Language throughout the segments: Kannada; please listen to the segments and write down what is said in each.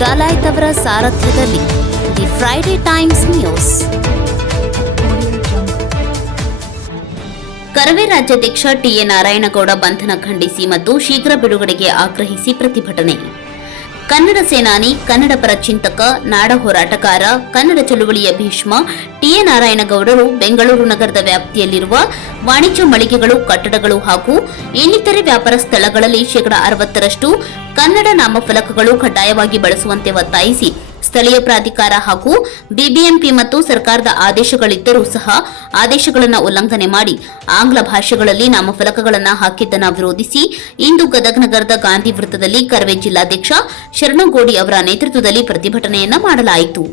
ಡಾಲಾಯ್ತ್ ಅವರ ಸಾರಥ್ಯದಲ್ಲಿ the Friday times news. Karave ರಾಜ್ಯಾಧ್ಯಕ್ಷ ಟಿಎ ನಾರಾಯಣಗೌಡ ಬಂಧನ ಖಂಡಿಸಿ ಮತ್ತು ಶೀಘ್ರ ಬಿಡುಗಡೆಗೆ ಆಗ್ರಹಿಸಿ ಪ್ರತಿಭಟನೆ. ಕನ್ನಡ ಸೇನಾನಿ, ಕನ್ನಡ ಪರ ಚಿಂತಕ, ನಾಡ ಹೋರಾಟಗಾರ, ಕನ್ನಡ ಚಳುವಳಿಯ ಭೀಷ್ಮ ಟಿಎ ನಾರಾಯಣಗೌಡರು ಬೆಂಗಳೂರು ನಗರದ ವ್ಯಾಪ್ತಿಯಲ್ಲಿರುವ ವಾಣಿಜ್ಯ ಮಳಿಗೆಗಳು, ಕಟ್ಟಡಗಳು ಹಾಗೂ ಇನ್ನಿತರೆ ವ್ಯಾಪಾರ ಸ್ಥಳಗಳಲ್ಲಿ 60% ಕನ್ನಡ ನಾಮಫಲಕಗಳು ಕಡ್ಡಾಯವಾಗಿ ಬಳಸುವಂತೆ ಒತ್ತಾಯಿಸಿ ಸ್ಥಳೀಯ ಪ್ರಾಧಿಕಾರ ಹಾಗೂ ಬಿಬಿಎಂಪಿ ಮತ್ತು ಸರ್ಕಾರದ ಆದೇಶಗಳಿದ್ದರೂ ಸಹ ಆದೇಶಗಳನ್ನು ಉಲ್ಲಂಘನೆ ಮಾಡಿ ಆಂಗ್ಲ ಭಾಷೆಗಳಲ್ಲಿ ನಾಮಫಲಕಗಳನ್ನು ಹಾಕಿದ್ದನ್ನು ವಿರೋಧಿಸಿ ಇಂದು ಗದಗ ನಗರದ ಗಾಂಧಿ ವೃತ್ತದಲ್ಲಿ ಕರವೇ ಜಿಲ್ಲಾಧ್ಯಕ್ಷ ಶರಣಗೋಡಿ ಅವರ ನೇತೃತ್ವದಲ್ಲಿ ಪ್ರತಿಭಟನೆಯನ್ನ ಮಾಡಲಾಯಿತು.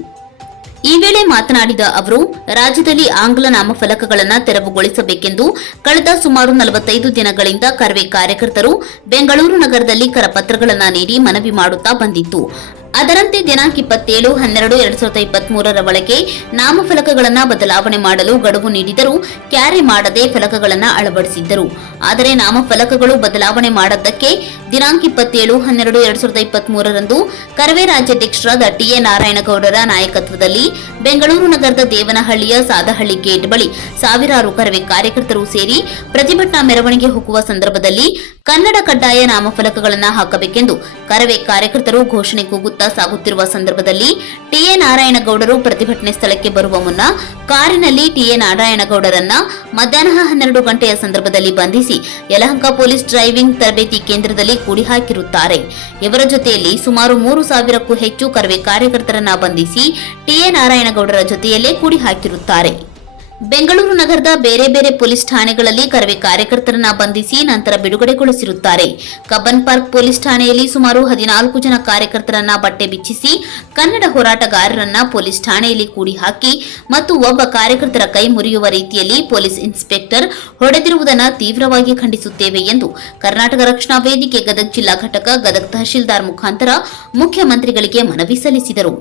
ಈ ವೇಳೆ ಮಾತನಾಡಿದ ಅವರು, ರಾಜ್ಯದಲ್ಲಿ ಆಂಗ್ಲ ನಾಮಫಲಕಗಳನ್ನು ತೆರವುಗೊಳಿಸಬೇಕೆಂದು ಕಳೆದ ಸುಮಾರು 45 ದಿನಗಳಿಂದ ಕರವೇ ಕಾರ್ಯಕರ್ತರು ಬೆಂಗಳೂರು ನಗರದಲ್ಲಿ ಕರಪತ್ರಗಳನ್ನು ನೀಡಿ ಮನವಿ ಮಾಡುತ್ತಾ ಬಂದಿತ್ತು. ಅದರಂತೆ ದಿನಾಂಕ 27/12/2023 ಒಳಗೆ ನಾಮಫಲಕಗಳನ್ನು ಬದಲಾವಣೆ ಮಾಡಲು ಗಡುವು ನೀಡಿದರೂ ಕ್ಯಾರೆ ಮಾಡದೆ ಫಲಕಗಳನ್ನು ಅಳವಡಿಸಿದ್ದರು. ಆದರೆ ನಾಮಫಲಕಗಳು ಬದಲಾವಣೆ ಮಾಡದ್ದಕ್ಕೆ ದಿನಾಂಕ 27/12/2023 ಕರವೇ ರಾಜ್ಯಾಧ್ಯಕ್ಷರಾದ ಟಿಎ ನಾರಾಯಣಗೌಡರ ನಾಯಕತ್ವದಲ್ಲಿ ಬೆಂಗಳೂರು ನಗರದ ದೇವನಹಳ್ಳಿಯ ಸಾದಹಳ್ಳಿ ಗೇಟ್ ಬಳಿ ಸಾವಿರಾರು ಕರವೇ ಕಾರ್ಯಕರ್ತರು ಸೇರಿ ಪ್ರತಿಭಟನಾ ಮೆರವಣಿಗೆ ಹೋಗುವ ಸಂದರ್ಭದಲ್ಲಿ ಕನ್ನಡ ಕಡ್ಡಾಯ ನಾಮಫಲಕಗಳನ್ನು ಹಾಕಬೇಕೆಂದು ಕರವೇ ಕಾರ್ಯಕರ್ತರು ಘೋಷಣೆ ಕೂಗುತ್ತಾ ಸಾಗುತ್ತಿರುವ ಸಂದರ್ಭದಲ್ಲಿ ಟಿಎ ನಾರಾಯಣಗೌಡರು ಪ್ರತಿಭಟನೆ ಸ್ಥಳಕ್ಕೆ ಬರುವ ಮುನ್ನ ಕಾರಿನಲ್ಲಿ ಟಿಎ ನಾರಾಯಣಗೌಡರನ್ನ ಮಧ್ಯಾಹ್ನ 12 ಗಂಟೆಯ ಸಂದರ್ಭದಲ್ಲಿ ಬಂಧಿಸಿ ಯಲಹಂಕ ಪೊಲೀಸ್ ಡ್ರೈವಿಂಗ್ ತರಬೇತಿ ಕೇಂದ್ರದಲ್ಲಿ ಕೂಡಿ ಹಾಕಿರುತ್ತಾರೆ. ಇವರ ಜೊತೆಯಲ್ಲಿ ಸುಮಾರು 3,000ಕ್ಕೂ ಹೆಚ್ಚು ಕರವೇ ಕಾರ್ಯಕರ್ತರನ್ನ ಬಂಧಿಸಿ ಟಿಎ ನಾರಾಯಣಗೌಡರ ಜೊತೆಯಲ್ಲೇ ಕೂಡಿ ಹಾಕಿರುತ್ತಾರೆ. ಬೆಂಗಳೂರು ನಗರದ ಬೇರೆ ಬೇರೆ ಪೊಲೀಸ್ ಠಾಣೆಗಳಲ್ಲಿ ಕರವೇ ಕಾರ್ಯಕರ್ತರನ್ನ ಬಂಧಿಸಿ ನಂತರ ಬಿಡುಗಡೆಗೊಳಿಸಿರುತ್ತಾರೆ. ಕಬ್ಬನ್ ಪಾರ್ಕ್ ಪೊಲೀಸ್ ಠಾಣೆಯಲ್ಲಿ ಸುಮಾರು 14 ಜನ ಕಾರ್ಯಕರ್ತರನ್ನ ಬಟ್ಟೆ ಬಿಚ್ಚಿಸಿ ಕನ್ನಡ ಹೋರಾಟಗಾರರನ್ನ ಪೊಲೀಸ್ ಠಾಣೆಯಲ್ಲಿ ಕೂಡಿ ಹಾಕಿ ಮತ್ತು ಒಬ್ಬ ಕಾರ್ಯಕರ್ತರ ಕೈ ಮುರಿಯುವ ರೀತಿಯಲ್ಲಿ ಪೊಲೀಸ್ ಇನ್ಸ್ಪೆಕ್ಟರ್ ಹೊಡೆದಿರುವುದನ್ನು ತೀವ್ರವಾಗಿ ಖಂಡಿಸುತ್ತೇವೆ ಎಂದು ಕರ್ನಾಟಕ ರಕ್ಷಣಾ ವೇದಿಕೆ ಗದಗ ಜಿಲ್ಲಾ ಘಟಕ ಗದಗ ತಹಶೀಲ್ದಾರ್ ಮುಖಾಂತರ ಮುಖ್ಯಮಂತ್ರಿಗಳಿಗೆ ಮನವಿ ಸಲ್ಲಿಸಿದರು.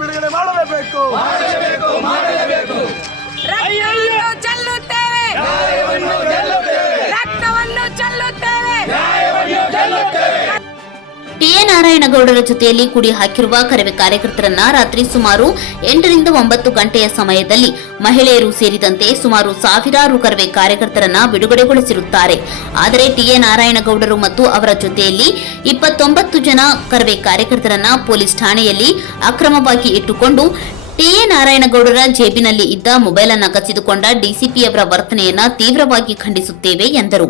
ಬಿಡುಗಡೆ ಮಾಡಲೇಬೇಕು. ಟಿಎ ನಾರಾಯಣಗೌಡರ ಜೊತೆಯಲ್ಲಿ ಕೂಡಿ ಹಾಕಿರುವ ಕರವೇ ಕಾರ್ಯಕರ್ತರನ್ನ ರಾತ್ರಿ ಸುಮಾರು 8 ರಿಂದ 9 ಗಂಟೆಯ ಸಮಯದಲ್ಲಿ ಮಹಿಳೆಯರು ಸೇರಿದಂತೆ ಸುಮಾರು ಸಾವಿರಾರು ಕರವೇ ಕಾರ್ಯಕರ್ತರನ್ನ ಬಿಡುಗಡೆಗೊಳಿಸಿರುತ್ತಾರೆ. ಆದರೆ ಟಿಎ ನಾರಾಯಣಗೌಡರು ಮತ್ತು ಅವರ ಜೊತೆಯಲ್ಲಿ 29 ಜನ ಕರವೇ ಕಾರ್ಯಕರ್ತರನ್ನ ಪೊಲೀಸ್ ಠಾಣೆಯಲ್ಲಿ ಅಕ್ರಮವಾಗಿ ಇಟ್ಟುಕೊಂಡು ಟಿಎ ನಾರಾಯಣಗೌಡರ ಜೇಬಿನಲ್ಲಿ ಇದ್ದ ಮೊಬೈಲ್ ಅನ್ನು ಕಸಿದುಕೊಂಡ ಡಿಸಿಪಿಯವರ ವರ್ತನೆಯನ್ನ ತೀವ್ರವಾಗಿ ಖಂಡಿಸುತ್ತೇವೆ ಎಂದರು.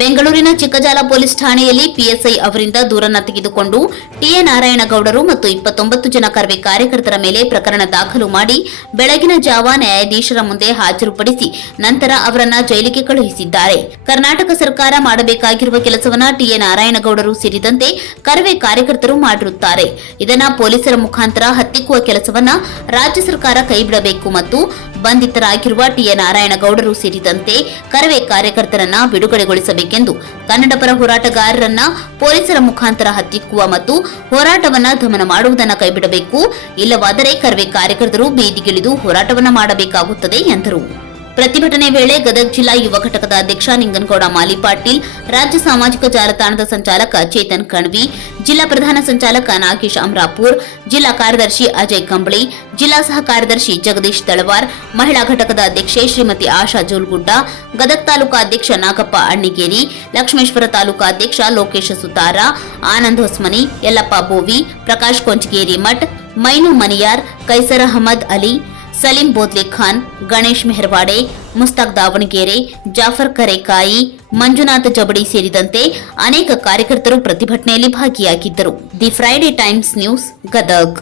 ಬೆಂಗಳೂರಿನ ಚಿಕ್ಕಜಾಲ ಪೊಲೀಸ್ ಠಾಣೆಯಲ್ಲಿ ಪಿಎಸ್ಐ ಅವರಿಂದ ದೂರನ್ನ ತೆಗೆದುಕೊಂಡು ಟಿಎ ನಾರಾಯಣಗೌಡರು ಮತ್ತು 29 ಜನ ಕರವೇ ಕಾರ್ಯಕರ್ತರ ಮೇಲೆ ಪ್ರಕರಣ ದಾಖಲು ಮಾಡಿ ಬೆಳಗಿನ ಜಾವ ನ್ಯಾಯಾಧೀಶರ ಮುಂದೆ ಹಾಜರುಪಡಿಸಿ ನಂತರ ಅವರನ್ನ ಜೈಲಿಗೆ ಕಳುಹಿಸಿದ್ದಾರೆ. ಕರ್ನಾಟಕ ಸರ್ಕಾರ ಮಾಡಬೇಕಾಗಿರುವ ಕೆಲಸವನ್ನ ಟಿಎ ನಾರಾಯಣಗೌಡರು ಸೇರಿದಂತೆ ಕರವೇ ಕಾರ್ಯಕರ್ತರು ಮಾಡಿರುತ್ತಾರೆ. ಇದನ್ನ ಪೊಲೀಸರ ಮುಖಾಂತರ ಹತ್ತಿಕ್ಕುವ ಕೆಲಸವನ್ನ ರಾಜ್ಯ ಸರ್ಕಾರ ಕೈಬಿಡಬೇಕು ಮತ್ತು ಬಂಧಿತರಾಗಿರುವ ಟಿಎ ನಾರಾಯಣಗೌಡರು ಸೇರಿದಂತೆ ಕರವೇ ಕಾರ್ಯಕರ್ತರನ್ನ ಬಿಡುಗಡೆಗೊಳಿಸಬೇಕೆಂದು ಕನ್ನಡ ಪರ ಹೋರಾಟಗಾರರನ್ನ ಪೊಲೀಸರ ಮುಖಾಂತರ ಹತ್ತಿಕ್ಕುವ ಮತ್ತು ಹೋರಾಟವನ್ನ ದಮನ ಮಾಡುವುದನ್ನು ಕೈಬಿಡಬೇಕು. ಇಲ್ಲವಾದರೆ ಕರವೇ ಕಾರ್ಯಕರ್ತರು ಬೀದಿಗಿಳಿದು ಹೋರಾಟವನ್ನ ಮಾಡಬೇಕಾಗುತ್ತದೆ ಎಂದರು. ಪ್ರತಿಭಟನೆ ವೇಳೆ ಗದಗ ಜಿಲ್ಲಾ ಯುವ ಘಟಕದ ಅಧ್ಯಕ್ಷ ನಿಂಗನಗೌಡ ಮಾಲಿಪಾಟೀಲ್, ರಾಜ್ಯ ಸಾಮಾಜಿಕ ಜಾಲತಾಣದ ಸಂಚಾಲಕ ಚೇತನ್ ಕಣ್ವಿ, ಜಿಲ್ಲಾ ಪ್ರಧಾನ ಸಂಚಾಲಕ ನಾಗೇಶ್ ಅಮರಾಪುರ್, ಜಿಲ್ಲಾ ಕಾರ್ಯದರ್ಶಿ ಅಜಯ್ ಕಂಬಳಿ, ಜಿಲ್ಲಾ ಸಹ ಕಾರ್ಯದರ್ಶಿ ಜಗದೀಶ್ ತಳವಾರ್, ಮಹಿಳಾ ಘಟಕದ ಅಧ್ಯಕ್ಷೆ ಶ್ರೀಮತಿ ಆಶಾ ಜೋಲ್ಗುಡ್ಡ, ಗದಗ ತಾಲೂಕಾ ಅಧ್ಯಕ್ಷ ನಾಗಪ್ಪ ಅಣ್ಣಿಗೇರಿ, ಲಕ್ಷ್ಮೇಶ್ವರ ತಾಲೂಕಾ ಅಧ್ಯಕ್ಷ ಲೋಕೇಶ ಸುತಾರ, ಆನಂದ್ ಹೊಸ್ಮನಿ, ಯಲ್ಲಪ್ಪ ಬೋವಿ, ಪ್ರಕಾಶ್ ಕೊಂಚಗೇರಿ ಮಠ್, ಮೈನು ಮನಿಯಾರ್, ಕೈಸರ್ ಅಹಮದ್ ಅಲಿ, ಸಲೀಂ ಬೋದ್ಲೆ ಖಾನ್, ಗಣೇಶ್ ಮೆಹರ್ವಾಡೆ, ಮುಸ್ತಾಕ್ ದಾವಣಗೆರೆ, ಜಾಫರ್ ಕರೇಕಾಯಿ, ಮಂಜುನಾಥ ಜಬಡಿ ಸೇರಿದಂತೆ ಅನೇಕ ಕಾರ್ಯಕರ್ತರು ಪ್ರತಿಭಟನೆಯಲ್ಲಿ ಭಾಗಿಯಾಗಿದ್ದರು. The Friday times news, Gadag.